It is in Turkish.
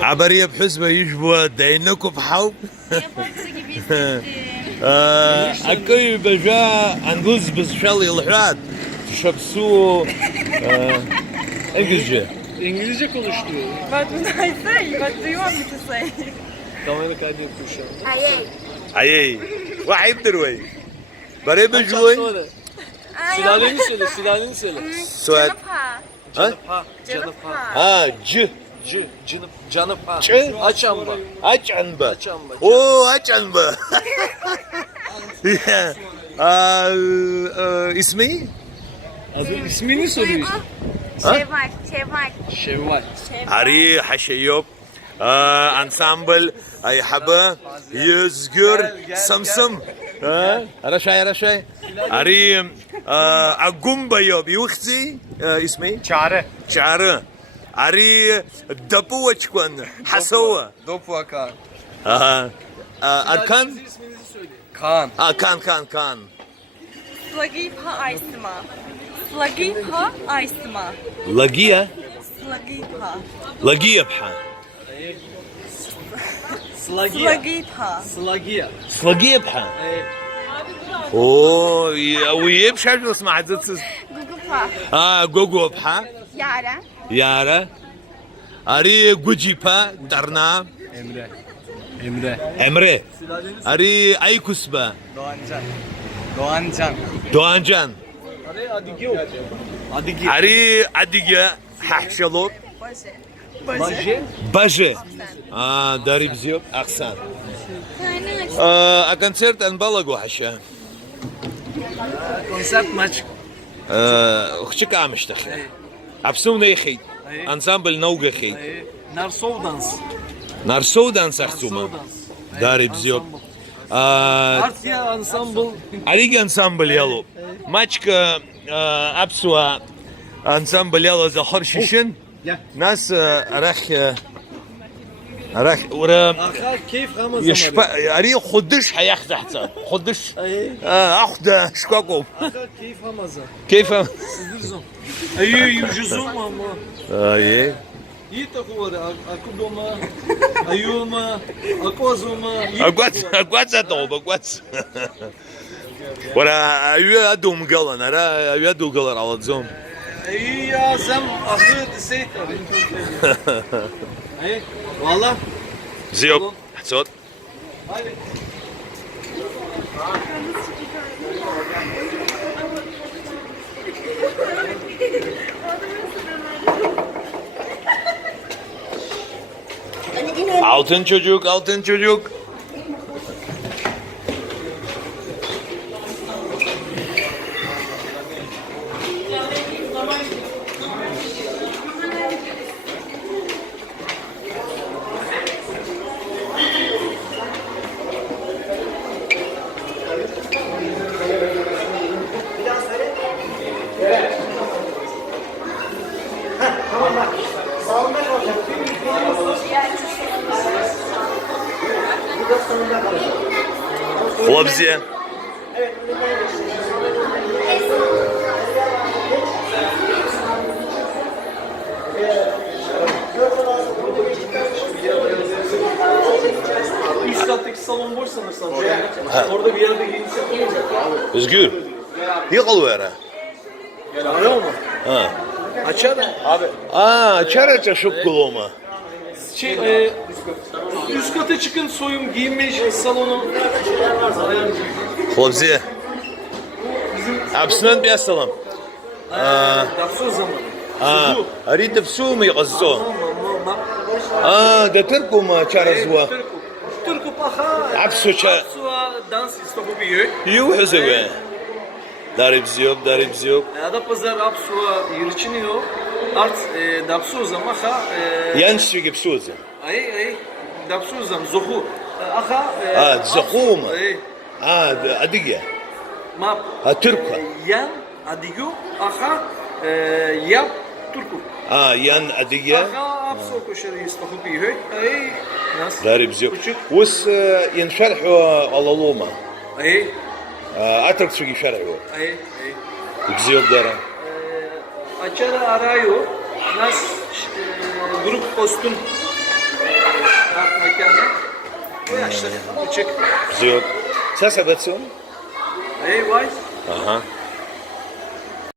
عبرية بحسبة يشبه دينكم بحوب Yapımcı gibi hissettim. أكوي بجا أنجوز بسشالي الحاد شبسو إنجليزي İngilizce konuştu. What would I say? What do you want me to say? Kamera kaydediyor şu an. Ayey. عيي واحد دروي بري Kaç بجوي sonra? Sülaleni söyle, sülaleni söyle. سؤال Canıpa. ها Canıp ha. اه ج Canıp ha. Ç. Aç amba. أجعنبة Aç amba. أوه أجعنبة اسمي Adı ismini soruyor işte. Şevval. Şevval. Şevval. عري حشيوب انسامبل اي حبه يزجر سمسم رشاي عري اقوم بيوب يوختي اسمي شعره عري دبوچكن حسوه Dopuaka. اركان İsminizi söyle. Kaan. كان Slagipa Aysma. Slagipa Aysma. لقيه Slagipa. لقيه بحا Slagia. Slagipa. Slagia. لقيه بحا اوه ويبش عجل اسمع عزت Gugupa. جوجو بحا Yara. يارا اري جوجيبا درنا Emre. Emre. امري اري ايكوسبا Doğancan. Doğancan. دوانجان Araya Adigio. Adigio. اري اديجا حشلوك Baje. Baje. باجي داري بزيوب اقسام كونسرت انبلغوا حشا Konser maç. اختك عمشتخ عبسونا يخي انسامبل نوغخي Narsov dans. نارسودان سختوما داري بزيوب Artya Ensemble. اريج انسامبل يلو ماتشكا ابسوا انسامبل يلو زخر شيشن Gel. ناس راح ورا Arka keyif Ramazan. يشبع اري خدش حياخد حتى خدش اخد شكاكو Arka keyif Ramazan. كيف Sizdirzon. Ayı yüzüzüm ama. ايه İyi takıları. Akı doma. Ayuma. Akozuma. اقوات زاتو اقوات ورا ايو ادوم قلن ارا ايو ادو قلن على زوم İyi ya sen akı deseyt. Ayı. Valla. زيوب حسود Hadi. altın çocuk altın çocuk خبزه Üst kattaki salon boş sanırsam. Orada bir yerde giyinsek olacak. özgür يقلوا يرى Arıyor mu? ها Açar. Abi. شرط شو كلوما Üst kata çıkın soyun giyinme salonu. خبزه عبسنان بيستلم Dapsız zamanı. اريد بسوم يغزوه ده تركوا ما شارزوا Türk'ü paha. Apsu ça- Apsu'a dans istopu bir يو حزوه داري بزيوب Da pazar apsu'a yırçınıyor. Art dapsuz ama ha. ينشي بسوزه Ay. Dapsuz zaman zohu. Aha. زخومه Ay. ادقيه Map. تركوا Yan adigyo. Aha. Yap Türk'ü. ين ادقيه Aha apsu koşarı istopu bir Ay. Nasıl? داري بزيوب وس ينشرحوا على لوما Ay. اترك شو يشرحوا Ay. بزيوب دارا Açarı arıyor. Nas grup kostüm art mekanı. Bu yaşta küçük. Zio. Co se becą? Hey, vay. Aha.